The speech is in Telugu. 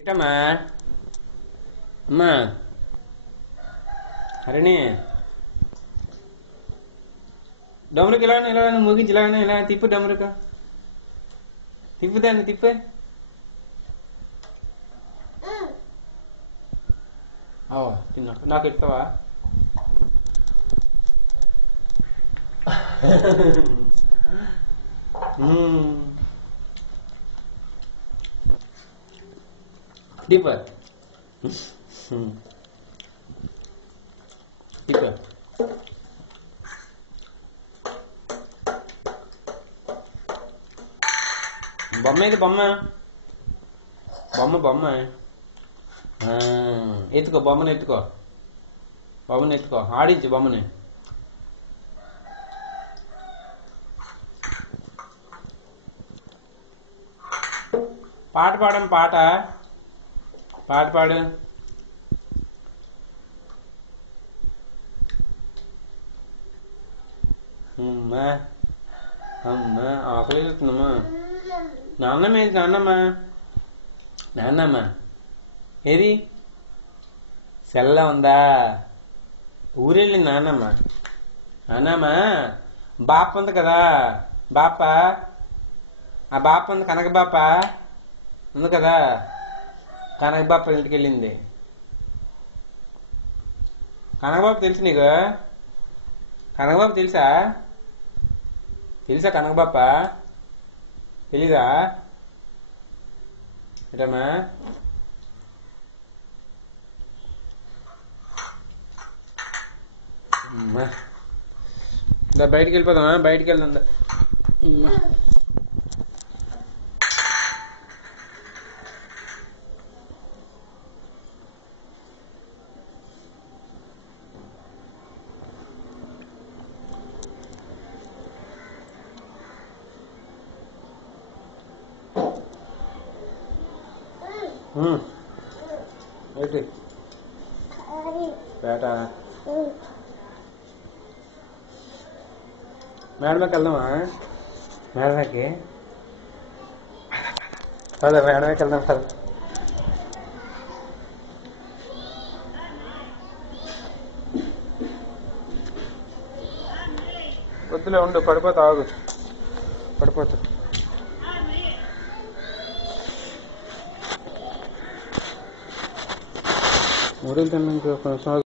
ఏంటమ్మా అమ్మా అరేనే డమరుకు ఇలా ముగించి ఇలా తిప్పు డమరుక తిప్పుదాన్ని తిప్పే తిన్నా నాకు ఎడతావా తిప్ప తిప్ప బొమ్మ ఇది బొమ్మ బొమ్మ బొమ్మ ఎత్తుకో బొమ్మను ఎత్తుకో ఆడించు బొమ్మని పాట పాడడం పాట పాడు అమ్మా అమ్మా ఆకలి అవుతుందమ్మా నాన్నమ్మ ఏది నాన్నమ్మ ఏది సెల్ల ఉందా ఊరెళ్ళింది నాన్నమ్మ బాప ఉంది కదా బాప ఆ బాప ఉంది కనక బాప ఉంది కదా కనక బాప ఇంటికి వెళ్ళింది కనకబాబు తెలుసు నీకు కనకబాబు తెలుసా కనకబాప తెలీదా ఏటమ్మా బయటికి వెళ్ళిపోదామా బయటికి వెళ్దాం ఏంటి పేట మేడమకి వెళ్దామా మేడమకి మేడమకి వెళ్దాం కదా వద్దులే ఉండు పడిపోతా ఆగు పడిపోతా ఊరెళ్తాను ఇంకో కొంచెం